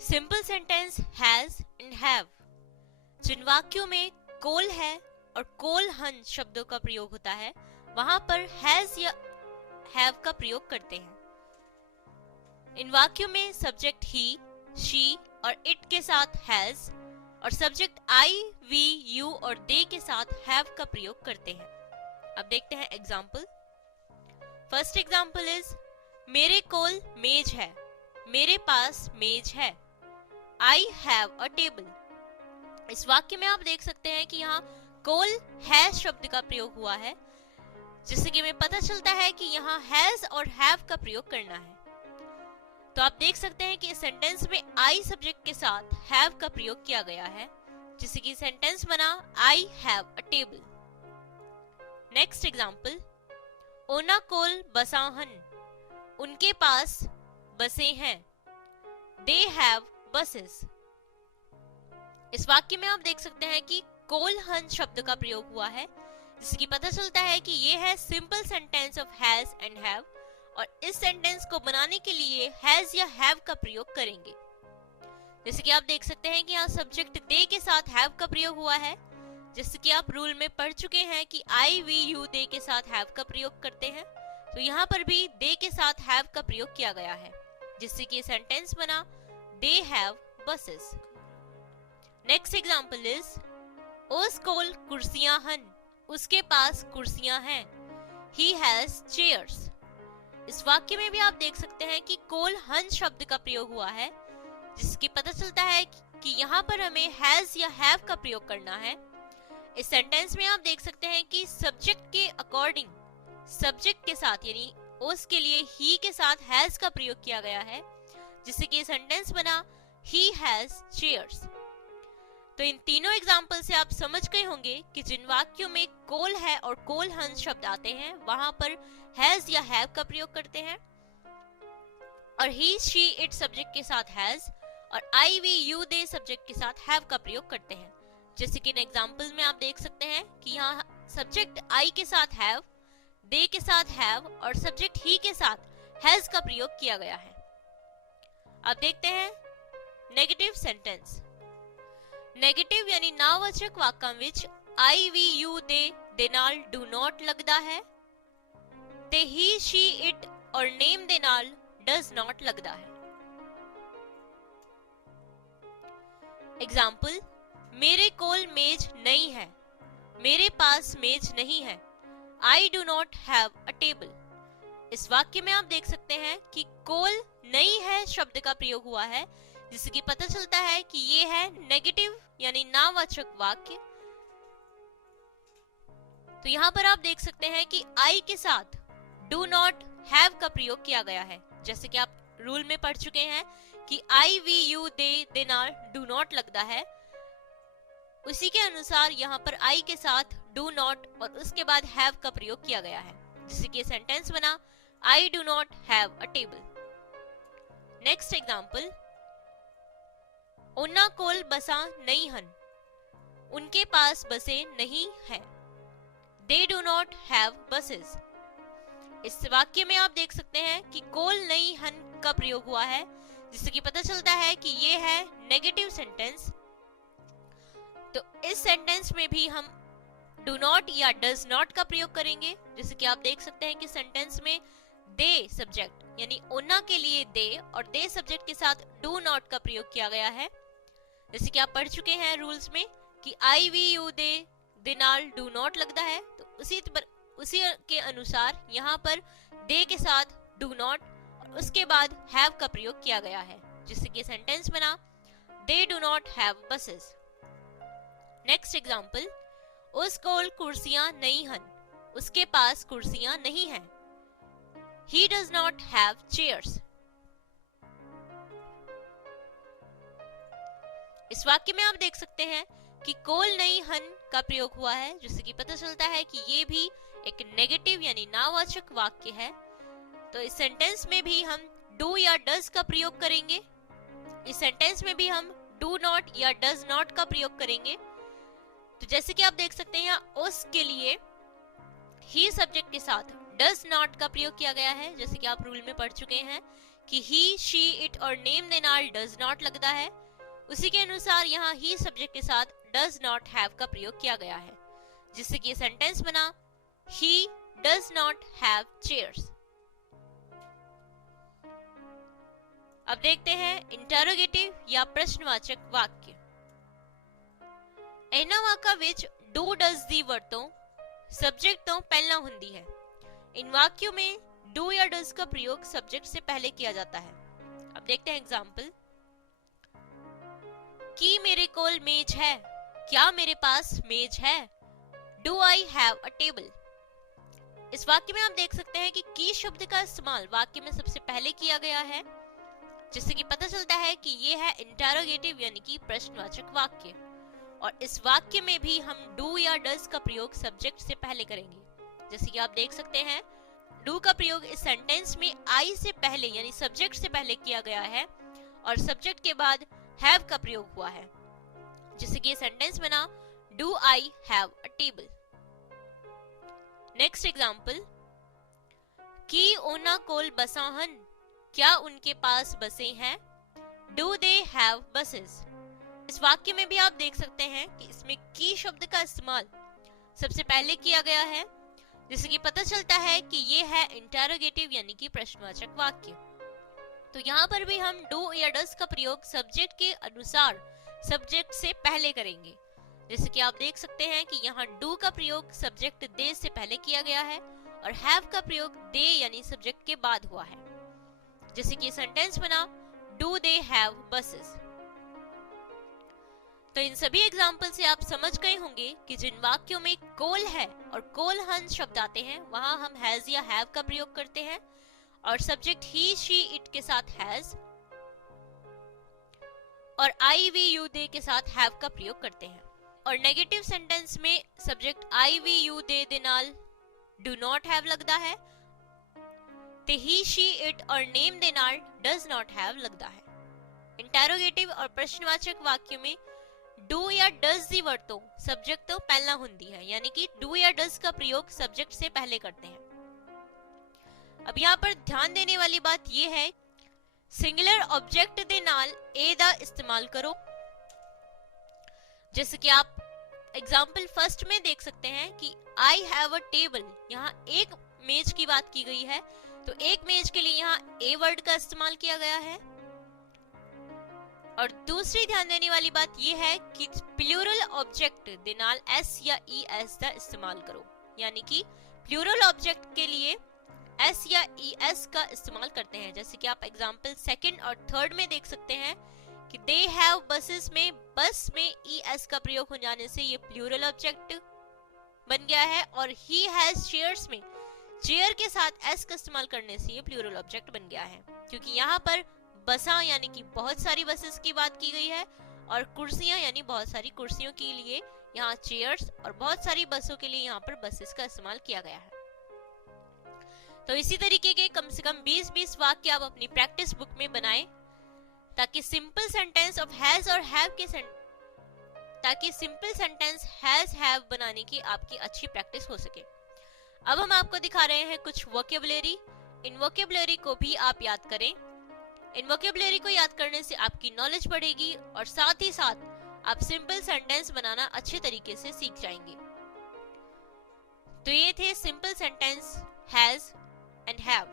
Simple sentence has and have. जिन वाक्यों में कोल है और कोल हन शब्दों का प्रयोग होता है वहां पर हैज या हैव का प्रयोग करते हैं। इन वाक्यों में सब्जेक्ट ही, शी और इट के साथ हैज और सब्जेक्ट आई, वी, यू और दे के साथ हैव का प्रयोग करते हैं। अब देखते हैं एग्जाम्पल। फर्स्ट एग्जाम्पल इज मेरे कोल मेज है, मेरे पास मेज है। I have a table. इस वाक्य में आप देख सकते हैं कि यहाँ कोल है शब्द का प्रयोग हुआ है, जिससे कि हमें पता चलता है कि यहाँ हैज और हैव का प्रयोग करना है। तो आप देख सकते हैं कि इस सेंटेंस में आई सब्जेक्ट के साथ हैव का प्रयोग किया गया है, जिससे कि सेंटेंस बना I have a table. Next example, ओना कोल बसाहन, उनके पास बसें हैं। They have buses. इस वाक्य में आप देख सकते हैं कि कोल हन शब्द का प्रयोग हुआ है, जिससे कि पता चलता है कि ये है simple sentence of has and have और इस सेंटेंस को बनाने के लिए हैज या हैव का प्रयोग करेंगे। जैसे कि आप देख सकते हैं कि यहाँ सब्जेक्ट दे के साथ हैव का प्रयोग हुआ है, जैसे कि आप रूल में पढ़ चुके हैं कि आई, वी, यू, दे के साथ हैव का प्रयोग करते हैं। तो यहाँ पर भी दे के साथ हैव का प्रयोग किया गया है, जिससे कि सेंटेंस बना they have buses. Next example is उस कोल कुर्सियां हन, उसके पास कुर्सियां हैं। He has chairs. इस वाक्य में भी आप देख सकते हैं कि कोल हन शब्द का प्रयोग हुआ है, जिसकी पता चलता है कि यहाँ पर हमें हैज या हैव का प्रयोग करना है। इस सेंटेंस में आप देख सकते हैं कि सब्जेक्ट के अकॉर्डिंग सब्जेक्ट के साथ यानी उस के लिए ही के साथ हैज का प्रयोग किया गया है, जिससे कि सेंटेंस बना ही हैज चेयर्स। तो इन तीनों एग्जाम्पल से आप समझ गए होंगे कि जिन वाक्यों में कोल है और कोल हन शब्द आते हैं वहां पर हैज या हैव का प्रयोग करते हैं और ही, शी, इट सब्जेक्ट के साथ हैज और आई, वी, यू, दे सब्जेक्ट के साथ हैव का प्रयोग करते हैं। जैसे कि इन एग्जाम्पल में आप देख सकते हैं कि यहाँ सब्जेक्ट आई के साथ हैव, दे के साथ हैव और सब्जेक्ट ही के साथ हैज का प्रयोग किया गया है। अब देखते हैं नेगेटिव सेंटेंस। नेगेटिव यानी नावाचक वाक्यां विच आई, वी, यू, दे नाल डू नॉट लगदा है ते ही, शी, इट और नेम दे नाल डज नॉट लगदा है। एग्जाम्पल, मेरे कोल मेज नहीं है, मेरे पास मेज नहीं है। I do not have a table. इस वाक्य में आप देख सकते हैं कि कोल नहीं है शब्द का प्रयोग हुआ है, जिससे कि पता चलता है कि ये है नेगेटिव यानी नावाचक वाक्य। तो यहाँ पर आप देख सकते हैं कि आई के साथ डू नॉट हैव का प्रयोग किया गया है, जैसे कि आप रूल में पढ़ चुके हैं कि आई, वी, यू, दे नाल डू नॉट लगता है। उसी के अनुसार यहाँ पर आई के साथ डू नॉट और उसके बाद हैव का प्रयोग किया गया है, जिससे कि सेंटेंस बना I do not have a table. Next example, उन्ना कोल बसा नहीं हन, उनके पास बसें नहीं हैं। They do not have buses. इस वाक्य में आप देख सकते हैं कि कोल नहीं हन का प्रयोग हुआ है, जिससे कि पता चलता है कि ये है नेगेटिव सेंटेंस। तो इस सेंटेंस में भी हम डू नॉट या डज नॉट का प्रयोग करेंगे, जैसे कि आप देख सकते हैं कि सेंटेंस में दे सब्जेक्ट यानी ओना के लिए दे और दे सब्जेक्ट के साथ डू नॉट का प्रयोग किया गया है, जैसे कि आप पढ़ चुके हैं रूल्स में कि आई, वी, यू, दे नाल डू नॉट लगता है। तो उसी के अनुसार यहाँ पर दे के साथ डू नॉट और उसके बाद हैव का प्रयोग किया गया है, जिससे कि सेंटेंस बना they do not have buses. Next example, उस कोल कुर्सियां नहीं हन, उसके पास कुर्सियां नहीं हैं। He does not have chairs. इस वाक्य में आप देख सकते हैं कि कोल नहीं हन का प्रयोग हुआ है, जिससे कि पता चलता है कि ये भी एक नेगेटिव यानी नावाचक वाक्य है। तो इस सेंटेंस में भी हम डू या डज का प्रयोग करेंगे, इस सेंटेंस में भी हम डू नॉट या डज नॉट का प्रयोग करेंगे। तो जैसे कि आप देख सकते हैं उस के लिए ही सब्जेक्ट के साथ डज नॉट का प्रयोग किया गया है, जैसे कि आप रूल में पढ़ चुके हैं कि ही, शी, इट और name then are does not लगता है, उसी के अनुसार यहाँ ही सब्जेक्ट के साथ डज नॉट हैव का प्रयोग किया गया है, जिससे कि सेंटेंस बना ही डज नॉट हैव चेयर्स। अब देखते हैं इंटरोगेटिव या प्रश्नवाचक वाक्य। एना वाका विच डू डज दी वर्तों सब्जेक्ट तो पहला हुंदी है। इन वाक्यों में डू या डज का प्रयोग सब्जेक्ट से पहले किया जाता है। अब देखते हैं एग्जाम्पल। की मेरे कोल मेज है, क्या मेरे पास मेज है, do I have a table. इस वाक्य में आप देख सकते हैं कि की शब्द का इस्तेमाल वाक्य में सबसे पहले किया गया है, जिससे कि पता चलता है कि ये है इंटरोगेटिव यानी कि प्रश्नवाचक वाक्य। और इस वाक्य में भी हम डू या डज का प्रयोग सब्जेक्ट से पहले करेंगे। जैसे कि आप देख सकते हैं डू का प्रयोग इस सेंटेंस में आई से पहले यानी सब्जेक्ट से पहले किया गया है और सब्जेक्ट के बाद हैव का प्रयोग हुआ है, जिससे कि ये सेंटेंस बना do I have a table. Next example. की ओना कोल बसा हन, क्या उनके पास बसें हैं, डू दे हैव बसेस। इस वाक्य में भी आप देख सकते हैं कि इसमें की शब्द का इस्तेमाल सबसे पहले किया गया है, जिससे कि पता चलता है कि ये है इंटरोगेटिव यानी कि प्रश्नवाचक वाक्य। तो यहाँ पर भी हम डू या डज का प्रयोग सब्जेक्ट के अनुसार सब्जेक्ट से पहले करेंगे। जैसे कि आप देख सकते हैं कि यहाँ डू का प्रयोग सब्जेक्ट दे से पहले किया गया है और हैव का प्रयोग दे यानी सब्जेक्ट के बाद हुआ है, जैसे कि सेंटेंस बना डू दे हैव बसेस। तो इन सभी एग्जाम्पल से आप समझ गए होंगे कि जिन वाक्यों में कोल है और कोल हन शब्द आते हैं वहां हम हैज या हैव का प्रयोग करते हैं और सब्जेक्ट ही, शी, इट के साथ हैज और आई, वी, यू, दे के साथ हैव का प्रयोग करते हैं। और नेगेटिव सेंटेंस में सब्जेक्ट आई, वी, यू, दे नाल डू नॉट हैव लगता है, ते ही, शी, इट और नेम दे नाल डज नॉट हैव लगता है। इंटरोगेटिव और प्रश्नवाचक वाक्य में डू या डज दी वर्तों सब्जेक्ट तो पहला हुंदी है, यानी कि डू या डज का प्रयोग सब्जेक्ट से पहले करते हैं। अब यहाँ पर ध्यान देने वाली बात यह है सिंगुलर ऑब्जेक्ट दे नाल ए दा इस्तेमाल करो। जैसे कि आप एग्जाम्पल फर्स्ट में देख सकते हैं कि आई हैव अ टेबल, यहाँ एक मेज की बात की गई है, तो एक मेज के लिए यहाँ ए वर्ड का इस्तेमाल किया गया है। और दूसरी ध्यान देने वाली बात यह है कि प्लूरल ऑब्जेक्ट दे नाल एस या ई एस का इस्तेमाल करो, यानी कि प्लूरल ऑब्जेक्ट के लिए एस या ई एस का इस्तेमाल करते हैं। जैसे कि आप एग्जाम्पल सेकंड और थर्ड में देख सकते हैं कि दे हैव बसेस में बस में ई एस का प्रयोग हो जाने से ये प्लूरल ऑब्जेक्ट बन गया है, और ही हैज चेयर्स में चेयर के साथ एस का इस्तेमाल करने से ये प्लूरल ऑब्जेक्ट बन गया है, क्योंकि यहाँ पर बसा यानी कि बहुत सारी बसेस की बात की गई है और कुर्सियां यानी बहुत सारी कुर्सियों के लिए यहाँ चेयर्स और बहुत सारी बसों के लिए यहाँ पर बसेस का इस्तेमाल किया गया है। तो इसी तरीके के कम से कम 20-20 वाक्य आप अपनी प्रैक्टिस बुक में बनाएं, ताकि सिंपल सेंटेंस ऑफ हैज और हैव के सिंपल सेंटेंस हैज हैव बनाने की आपकी अच्छी प्रैक्टिस हो सके। अब हम आपको दिखा रहे हैं कुछ वोकेबुलरी। इन वोकेबुलरी को भी आप याद करें। इन वोकेबुलरी को याद करने से आपकी नॉलेज बढ़ेगी और साथ ही साथ आप सिंपल सेंटेंस बनाना अच्छे तरीके से सीख जाएंगे। तो ये थे simple sentence has and have.